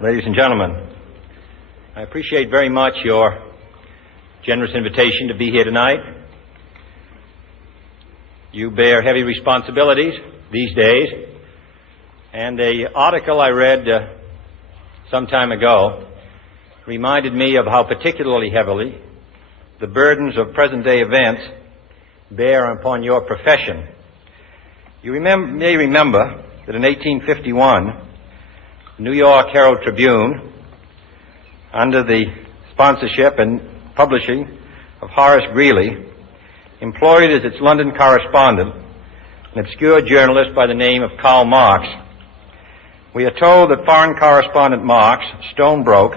Ladies and gentlemen, I appreciate very much your generous invitation to be here tonight. You bear heavy responsibilities these days, and an article I read some time ago reminded me of how particularly heavily the burdens of present-day events bear upon your profession. You may remember that in 1851, the New York Herald Tribune, under the sponsorship and publishing of Horace Greeley, employed as its London correspondent an obscure journalist by the name of Karl Marx. We are told that foreign correspondent Marx, stone broke,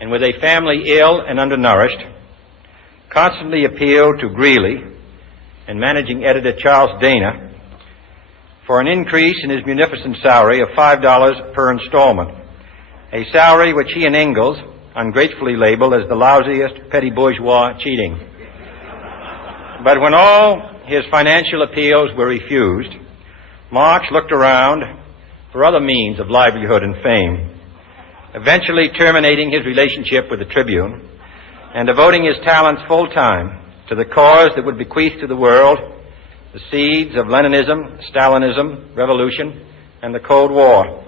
and with a family ill and undernourished, constantly appealed to Greeley and managing editor Charles Dana for an increase in his munificent salary of $5 per installment, a salary which he and Engels ungratefully labeled as the lousiest petty bourgeois cheating. But when all his financial appeals were refused, Marx looked around for other means of livelihood and fame, eventually terminating his relationship with the Tribune and devoting his talents full-time to the cause that would bequeath to the world the seeds of Leninism, Stalinism, revolution, and the Cold War.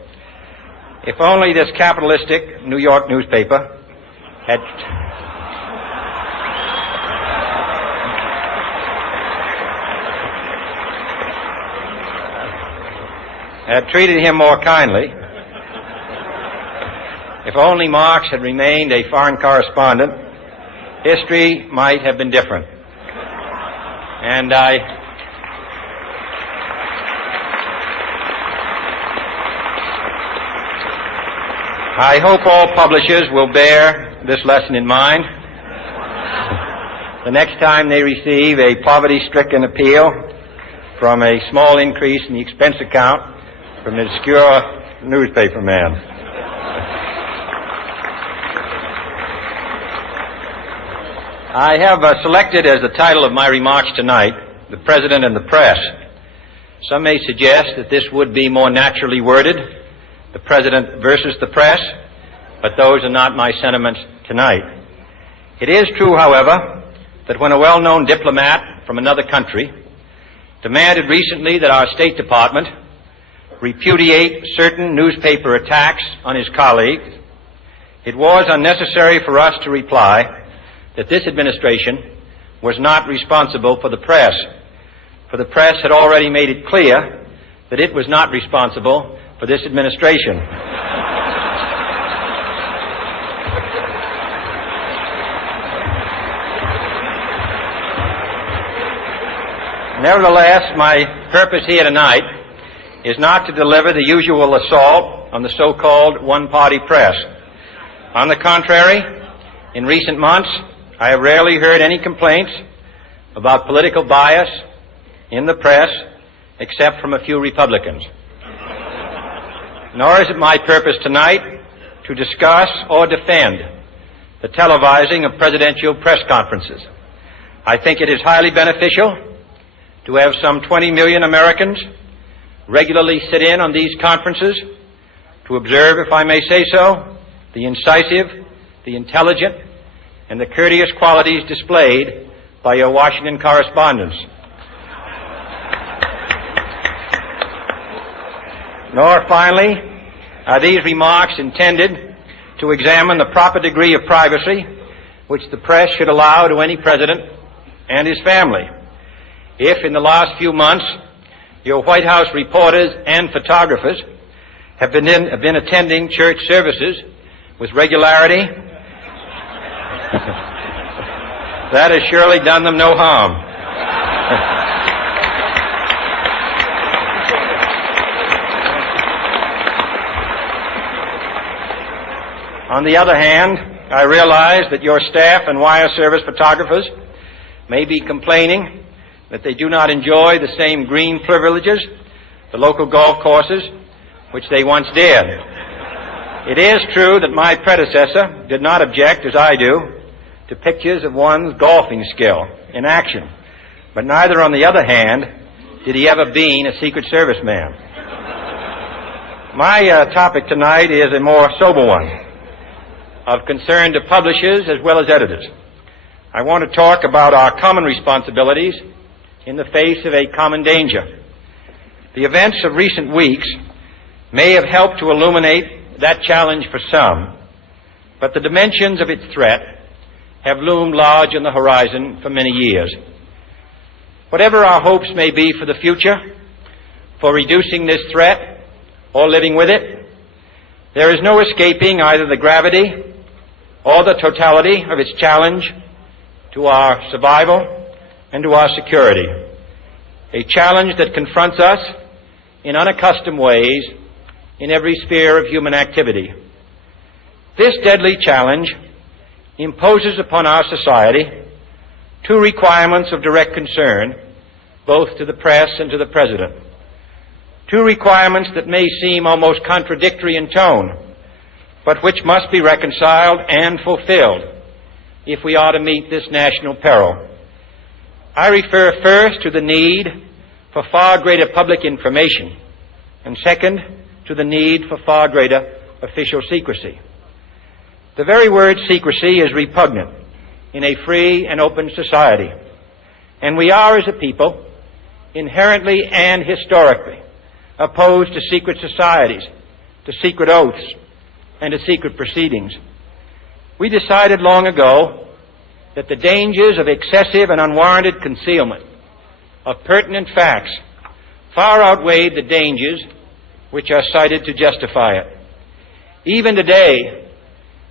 If only this capitalistic New York newspaper had treated him more kindly, if only Marx had remained a foreign correspondent, history might have been different. And I hope all publishers will bear this lesson in mind the next time they receive a poverty-stricken appeal from a small increase in the expense account from an obscure newspaper man. I have selected as the title of my remarks tonight, "The President and the Press." Some may suggest that this would be more naturally worded, "The President versus the Press," but those are not my sentiments tonight. It is true, however, that when a well-known diplomat from another country demanded recently that our State Department repudiate certain newspaper attacks on his colleagues, it was unnecessary for us to reply that this administration was not responsible for the press, for the press had already made it clear that it was not responsible for this administration. Nevertheless, my purpose here tonight is not to deliver the usual assault on the so-called one-party press. On the contrary, in recent months, I have rarely heard any complaints about political bias in the press except from a few Republicans. Nor is it my purpose tonight to discuss or defend the televising of presidential press conferences. I think it is highly beneficial to have some 20 million Americans regularly sit in on these conferences to observe, if I may say so, the incisive, the intelligent, and the courteous qualities displayed by your Washington correspondents. Nor, finally, are these remarks intended to examine the proper degree of privacy which the press should allow to any president and his family. If, in the last few months, your White House reporters and photographers have been attending church services with regularity, that has surely done them no harm. On the other hand, I realize that your staff and wire service photographers may be complaining that they do not enjoy the same green privileges, the local golf courses, which they once did. It is true that my predecessor did not object, as I do, to pictures of one's golfing skill in action, but neither, on the other hand, did he ever being a Secret Service man. My topic tonight is a more sober one, of concern to publishers as well as editors. I want to talk about our common responsibilities in the face of a common danger. The events of recent weeks may have helped to illuminate that challenge for some, but the dimensions of its threat have loomed large on the horizon for many years. Whatever our hopes may be for the future, for reducing this threat or living with it, there is no escaping either the gravity or the totality of its challenge to our survival and to our security. A challenge that confronts us in unaccustomed ways in every sphere of human activity. This deadly challenge imposes upon our society two requirements of direct concern, both to the press and to the President. Two requirements that may seem almost contradictory in tone, but which must be reconciled and fulfilled if we are to meet this national peril. I refer first to the need for far greater public information, and second, to the need for far greater official secrecy. The very word secrecy is repugnant in a free and open society, and we are, as a people, inherently and historically opposed to secret societies, to secret oaths, and to secret proceedings. We decided long ago that the dangers of excessive and unwarranted concealment of pertinent facts far outweighed the dangers which are cited to justify it. Even today,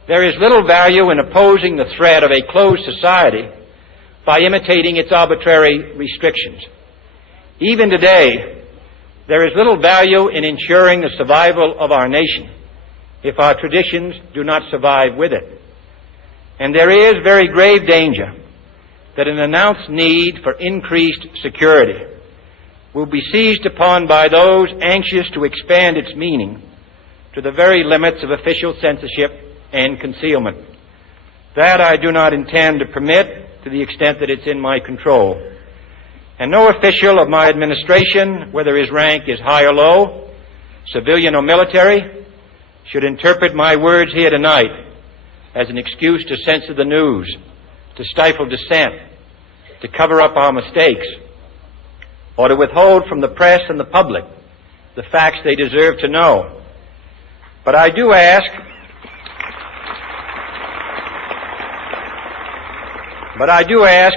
there is little value in opposing the threat of a closed society by imitating its arbitrary restrictions. Even today, there is little value in ensuring the survival of our nation if our traditions do not survive with it. And there is very grave danger that an announced need for increased security will be seized upon by those anxious to expand its meaning to the very limits of official censorship and concealment. That I do not intend to permit to the extent that it's in my control. And no official of my administration, whether his rank is high or low, civilian or military, should interpret my words here tonight as an excuse to censor the news, to stifle dissent, to cover up our mistakes, or to withhold from the press and the public the facts they deserve to know. But I do ask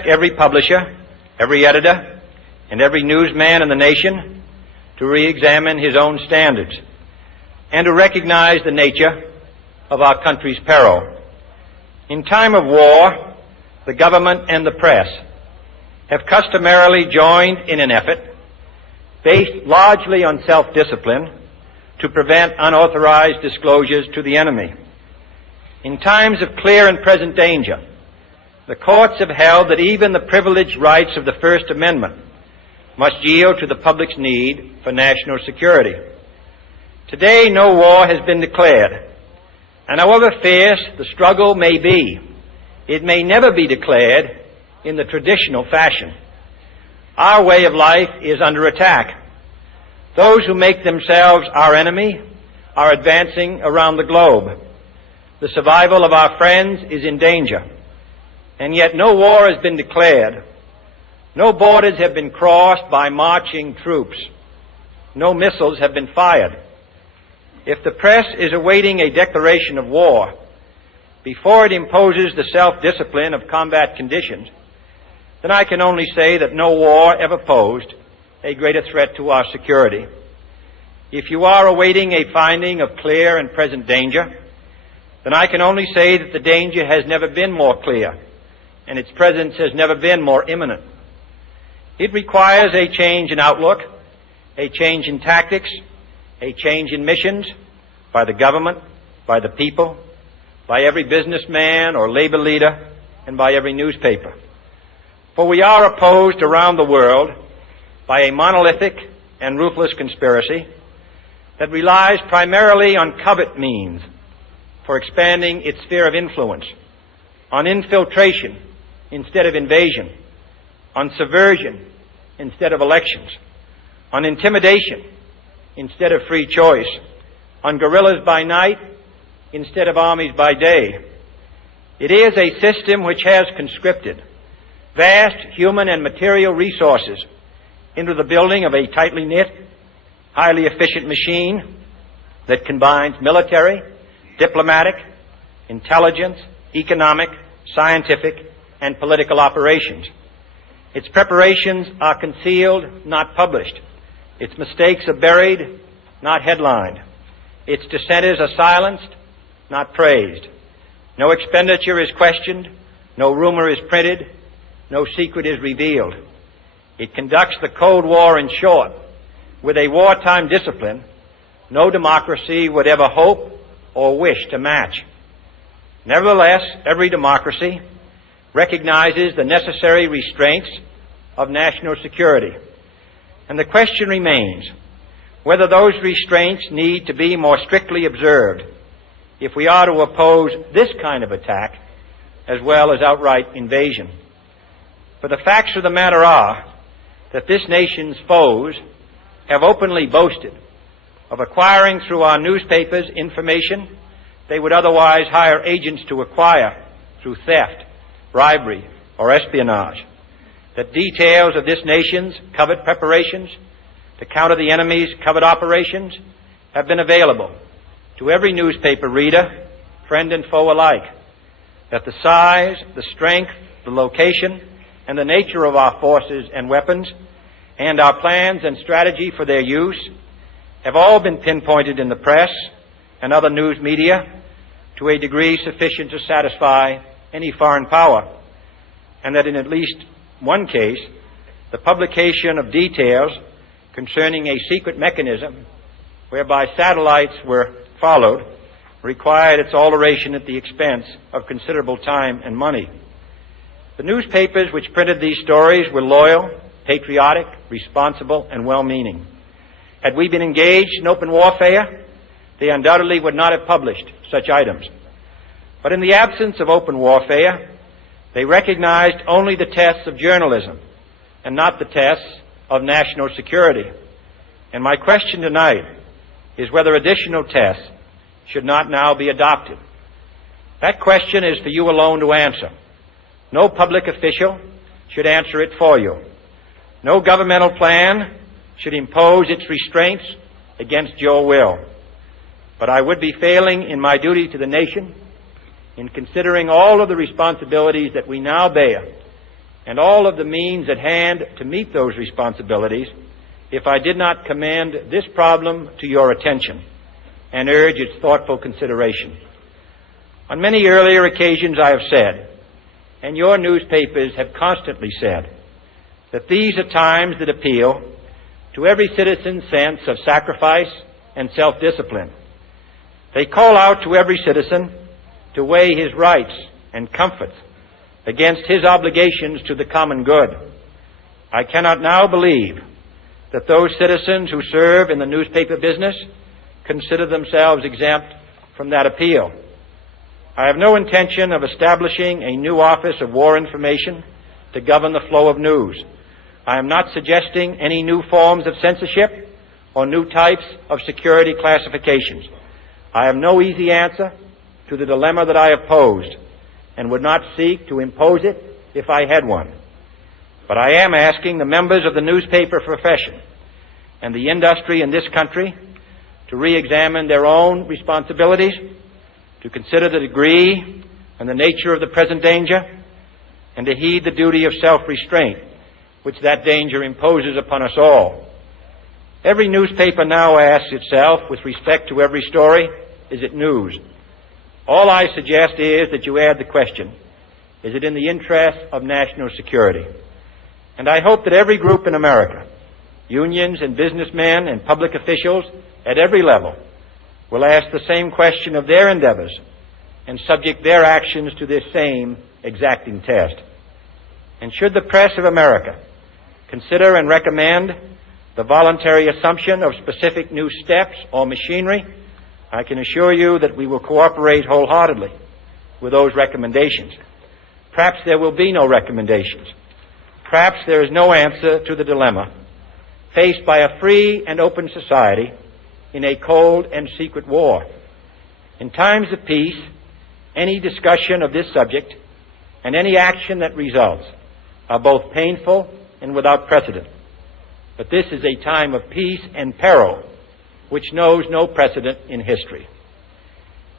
every publisher, every editor, and every newsman in the nation to re-examine his own standards and to recognize the nature of our country's peril. In time of war, the government and the press have customarily joined in an effort based largely on self-discipline to prevent unauthorized disclosures to the enemy. In times of clear and present danger, the courts have held that even the privileged rights of the First Amendment must yield to the public's need for national security. Today, no war has been declared, and however fierce the struggle may be, it may never be declared in the traditional fashion. Our way of life is under attack. Those who make themselves our enemy are advancing around the globe. The survival of our friends is in danger. And yet no war has been declared. No borders have been crossed by marching troops. No missiles have been fired. If the press is awaiting a declaration of war before it imposes the self-discipline of combat conditions, then I can only say that no war ever posed a greater threat to our security. If you are awaiting a finding of clear and present danger, then I can only say that the danger has never been more clear, and its presence has never been more imminent. It requires a change in outlook, a change in tactics, a change in missions by the government, by the people, by every businessman or labor leader, and by every newspaper. For we are opposed around the world by a monolithic and ruthless conspiracy that relies primarily on covert means for expanding its sphere of influence, on infiltration instead of invasion, on subversion instead of elections, on intimidation instead of free choice, on guerrillas by night instead of armies by day. It is a system which has conscripted vast human and material resources into the building of a tightly knit, highly efficient machine that combines military, diplomatic, intelligence, economic, scientific, and political operations. Its preparations are concealed, not published. Its mistakes are buried, not headlined. Its dissenters are silenced, not praised. No expenditure is questioned, no rumor is printed, no secret is revealed. It conducts the Cold War, in short, with a wartime discipline no democracy would ever hope or wish to match. Nevertheless, every democracy recognizes the necessary restraints of national security. And the question remains whether those restraints need to be more strictly observed if we are to oppose this kind of attack as well as outright invasion. For the facts of the matter are that this nation's foes have openly boasted of acquiring through our newspapers information they would otherwise hire agents to acquire through theft, bribery, or espionage. That details of this nation's covert preparations to counter the enemy's covert operations have been available to every newspaper reader, friend and foe alike. That the size, the strength, the location, and the nature of our forces and weapons, and our plans and strategy for their use, have all been pinpointed in the press and other news media to a degree sufficient to satisfy any foreign power, and that in at least one case, the publication of details concerning a secret mechanism whereby satellites were followed required its alteration at the expense of considerable time and money. The newspapers which printed these stories were loyal, patriotic, responsible, and well-meaning. Had we been engaged in open warfare, they undoubtedly would not have published such items. But in the absence of open warfare, they recognized only the tests of journalism and not the tests of national security. And my question tonight is whether additional tests should not now be adopted. That question is for you alone to answer. No public official should answer it for you. No governmental plan should impose its restraints against your will. But I would be failing in my duty to the nation in considering all of the responsibilities that we now bear and all of the means at hand to meet those responsibilities if I did not commend this problem to your attention and urge its thoughtful consideration. On many earlier occasions I have said, and your newspapers have constantly said, that these are times that appeal to every citizen's sense of sacrifice and self-discipline. They call out to every citizen to weigh his rights and comforts against his obligations to the common good. I cannot now believe that those citizens who serve in the newspaper business consider themselves exempt from that appeal. I have no intention of establishing a new office of war information to govern the flow of news. I am not suggesting any new forms of censorship or new types of security classifications. I have no easy answer to the dilemma that I have posed and would not seek to impose it if I had one. But I am asking the members of the newspaper profession and the industry in this country to re-examine their own responsibilities, to consider the degree and the nature of the present danger, and to heed the duty of self-restraint which that danger imposes upon us all. Every newspaper now asks itself, with respect to every story, is it news? All I suggest is that you add the question, is it in the interest of national security? And I hope that every group in America, unions and businessmen and public officials at every level, will ask the same question of their endeavors and subject their actions to this same exacting test. And should the press of America consider and recommend the voluntary assumption of specific new steps or machinery, I can assure you that we will cooperate wholeheartedly with those recommendations. Perhaps there will be no recommendations. Perhaps there is no answer to the dilemma faced by a free and open society in a cold and secret war. In times of peace, any discussion of this subject and any action that results are both painful and without precedent. But this is a time of peace and peril which knows no precedent in history.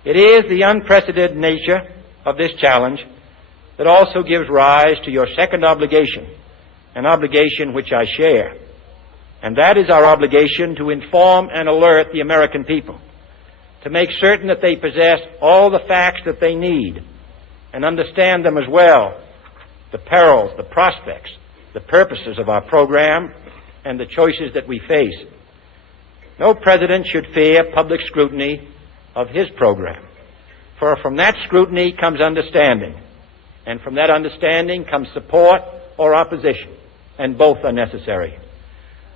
It is the unprecedented nature of this challenge that also gives rise to your second obligation, an obligation which I share, and that is our obligation to inform and alert the American people, to make certain that they possess all the facts that they need and understand them as well, the perils, the prospects, the purposes of our program, and the choices that we face. No president should fear public scrutiny of his program, for from that scrutiny comes understanding, and from that understanding comes support or opposition, and both are necessary.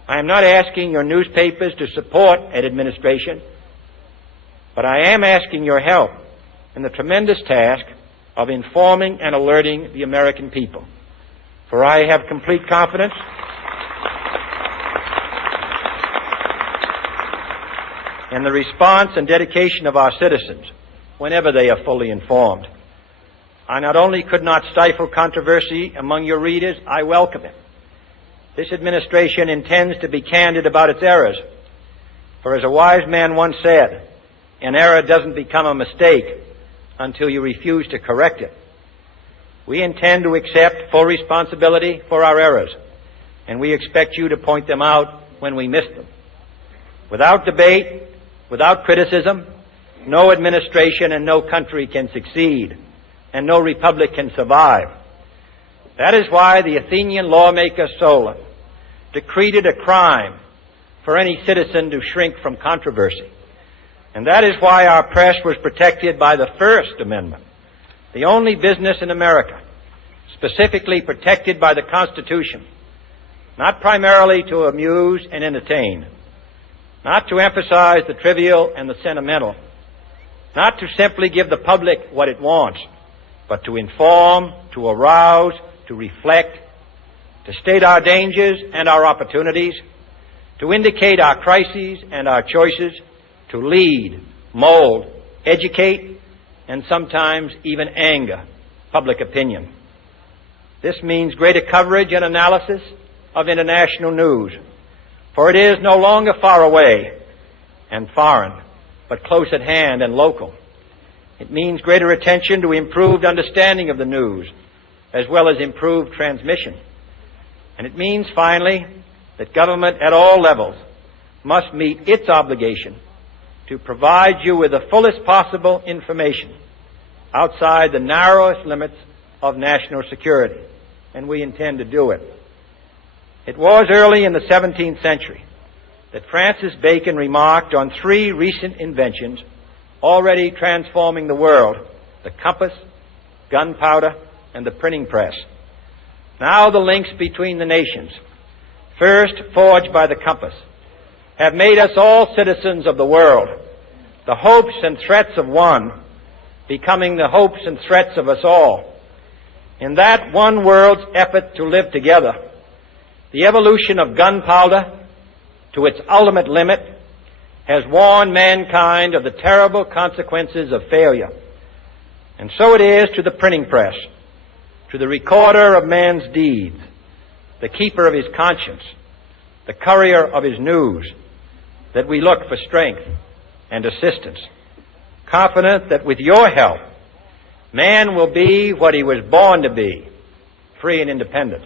I am not asking your newspapers to support an administration, but I am asking your help in the tremendous task of informing and alerting the American people. For I have complete confidence in the response and dedication of our citizens whenever they are fully informed. I not only could not stifle controversy among your readers, I welcome it. This administration intends to be candid about its errors. For as a wise man once said, an error doesn't become a mistake until you refuse to correct it. We intend to accept full responsibility for our errors, and we expect you to point them out when we miss them. Without debate, without criticism, no administration and no country can succeed, and no republic can survive. That is why the Athenian lawmaker Solon decreed it a crime for any citizen to shrink from controversy. And that is why our press was protected by the First Amendment, the only business in America specifically protected by the Constitution, not primarily to amuse and entertain, not to emphasize the trivial and the sentimental, not to simply give the public what it wants, but to inform, to arouse, to reflect, to state our dangers and our opportunities, to indicate our crises and our choices, to lead, mold, educate, and sometimes even anger public opinion. This means greater coverage and analysis of international news, for it is no longer far away and foreign, but close at hand and local. It means greater attention to improved understanding of the news, as well as improved transmission. And it means, finally, that government at all levels must meet its obligation to provide you with the fullest possible information outside the narrowest limits of national security, and we intend to do it. It was early in the 17th century that Francis Bacon remarked on three recent inventions already transforming the world: the compass, gunpowder, and the printing press. Now the links between the nations, first forged by the compass, have made us all citizens of the world, the hopes and threats of one becoming the hopes and threats of us all. In that one world's effort to live together, the evolution of gunpowder to its ultimate limit has warned mankind of the terrible consequences of failure. And so it is to the printing press, to the recorder of man's deeds, the keeper of his conscience, the courier of his news, that we look for strength and assistance, confident that with your help, man will be what he was born to be, free and independent.